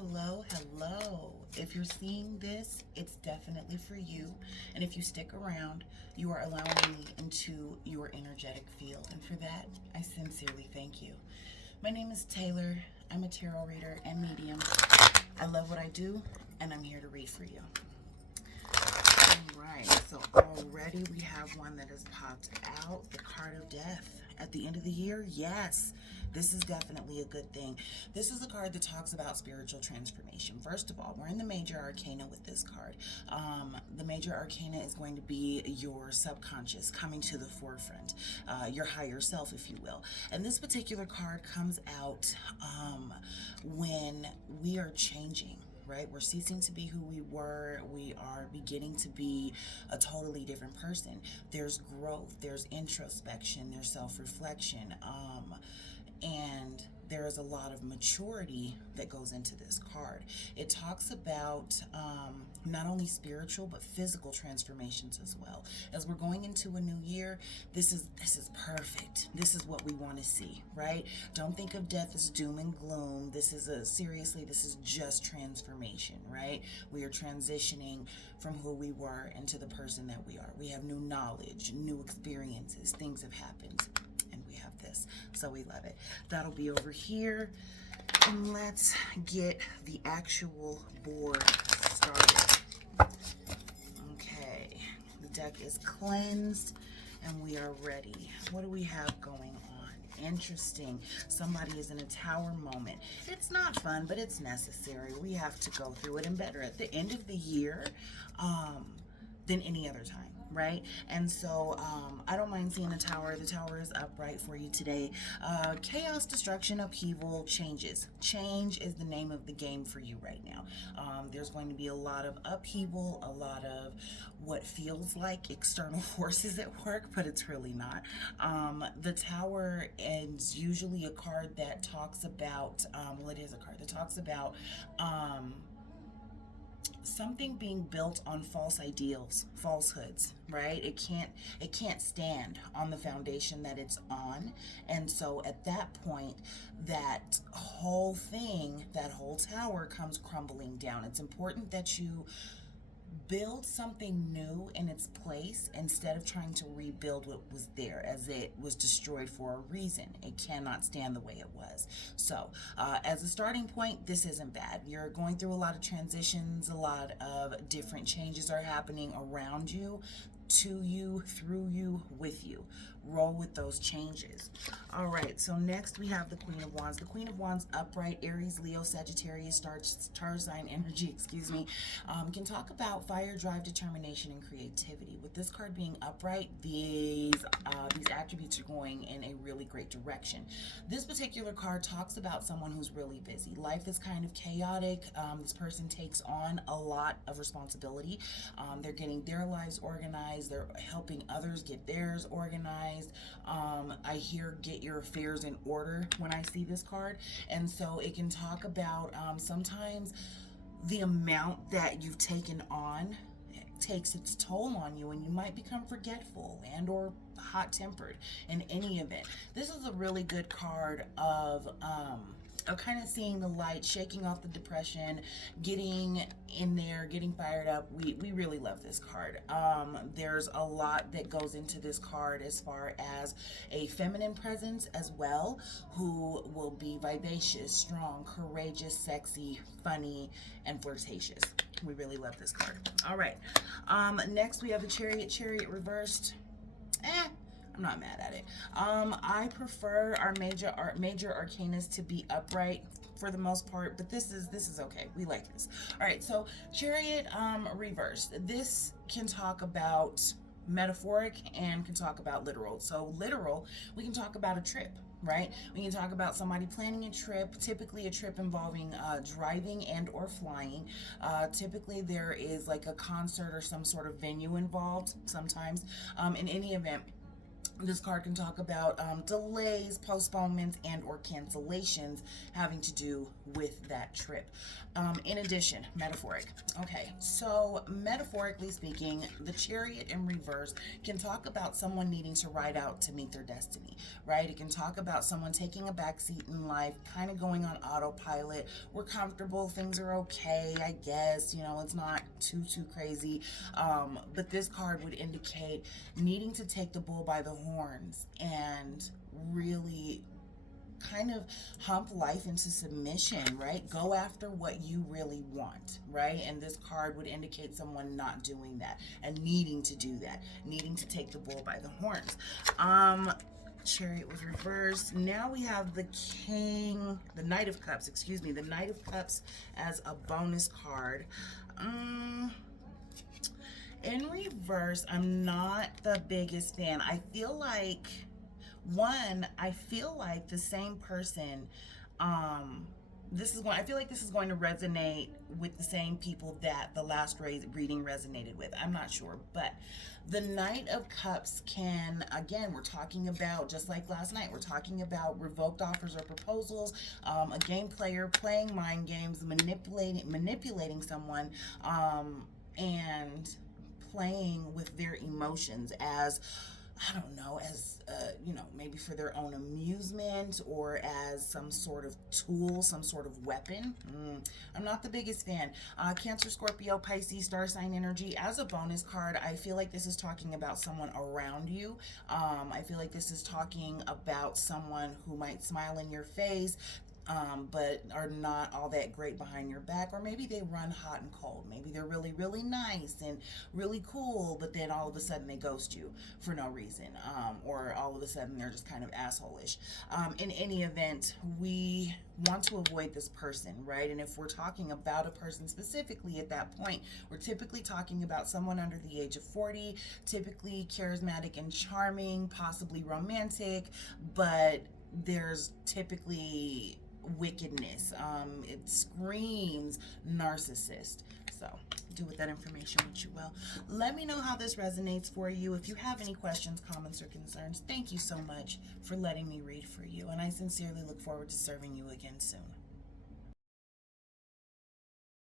Hello, hello. If you're seeing this, it's definitely for you. And if you stick around, you are allowing me into your energetic field. And for that, I sincerely thank you. My name is Taylor. I'm a tarot reader and medium. I love what I do, and I'm here to read for you. All right, so already we have one that has popped out, the card of death. At the end of the year, yes, this is definitely a good thing. This is a card that talks about spiritual transformation. First of all, we're in the major arcana with this card. The major arcana is going to be your subconscious coming to the forefront, your higher self, if you will. And this particular card comes out when we are changing. Right? We're ceasing to be who we were. We are beginning to be a totally different person. There's growth, there's introspection, there's self-reflection, and there is a lot of maturity that goes into this card. It talks about not only spiritual but physical transformations as well. As we're going into a new year, this is perfect. This is what we want to see, right? Don't think of death as doom and gloom. This is just transformation, right? We are transitioning from who we were into the person that we are. We have new knowledge, new experiences, things have happened. We have this, so we love it. That'll be over here, and let's get the actual board started. Okay, the deck is cleansed and we are ready. What do we have going on? Interesting. Somebody is in a tower moment. It's not fun, but it's necessary. We have to go through it, and better at the end of the year than any other time, right? And so I don't mind seeing the tower. The tower is upright for you today. Chaos, destruction, upheaval, changes. Change is the name of the game for you right now. There's going to be a lot of upheaval, a lot of what feels like external forces at work, but it's really not. The tower is usually a card that talks about, it is a card that talks about something being built on false ideals, falsehoods, right? It can't stand on the foundation that it's on. And so at that point, that whole thing, that whole tower comes crumbling down. It's important that you build something new in its place instead of trying to rebuild what was there, as it was destroyed for a reason. It cannot stand the way it was. So as a starting point, this isn't bad. You're going through a lot of transitions, a lot of different changes are happening around you, to you, through you, with you. Roll with those changes. All right, so next we have the Queen of Wands. The Queen of Wands, upright, Aries, Leo, Sagittarius, star sign energy, can talk about fire, drive, determination, and creativity. With this card being upright, these attributes are going in a really great direction. This particular card talks about someone who's really busy. Life is kind of chaotic. This person takes on a lot of responsibility. They're getting their lives organized. They're helping others get theirs organized. I hear get your affairs in order when I see this card. And so it can talk about sometimes the amount that you've taken on takes its toll on you, and you might become forgetful and or hot-tempered. In any event, this is a really good card of kind of seeing the light, shaking off the depression, getting in there, getting fired up. We really love this card. There's a lot that goes into this card as far as a feminine presence as well, who will be vivacious, strong, courageous, sexy, funny, and flirtatious. We really love this card. All right. Next we have the Chariot reversed. I'm not mad at it. I prefer our major arcanas to be upright for the most part, but this is okay. We like this. All right, so Chariot reversed. This can talk about metaphoric and can talk about literal. So literal, we can talk about a trip, right? We can talk about somebody planning a trip, typically a trip involving driving and or flying. Typically there is like a concert or some sort of venue involved sometimes. In any event, this card can talk about delays, postponements, and or cancellations having to do with that trip. In addition, metaphoric. Okay, so metaphorically speaking, the Chariot in reverse can talk about someone needing to ride out to meet their destiny, right? It can talk about someone taking a backseat in life, kind of going on autopilot. We're comfortable, things are okay, I guess, it's not too crazy. But this card would indicate needing to take the bull by the horns and really kind of hump life into submission, right? Go after what you really want, right? And this card would indicate someone not doing that and needing to do that, needing to take the bull by the horns. Chariot was reversed. Now we have the Knight of Cups, the Knight of Cups as a bonus card. In reverse, I'm not the biggest fan. I feel like the same person, I feel like this is going to resonate with the same people that the last reading resonated with. I'm not sure, but the Knight of Cups can, again, we're talking about, just like last night, we're talking about revoked offers or proposals, a game player playing mind games, manipulating someone, and playing with their emotions as, I don't know, as, maybe for their own amusement or as some sort of tool, some sort of weapon. I'm not the biggest fan. Cancer, Scorpio, Pisces, star sign energy. As a bonus card, I feel like this is talking about someone around you. I feel like this is talking about someone who might smile in your face, but are not all that great behind your back, or maybe they run hot and cold. Maybe they're really, really nice and really cool, but then all of a sudden they ghost you for no reason, or all of a sudden they're just kind of asshole-ish. In any event, we want to avoid this person, right? And if we're talking about a person specifically at that point, we're typically talking about someone under the age of 40, typically charismatic and charming, possibly romantic, but there's typically wickedness. It screams narcissist. So do with that information what you will. Let me know how this resonates for you. If you have any questions, comments, or concerns, thank you so much for letting me read for you, and I sincerely look forward to serving you again soon.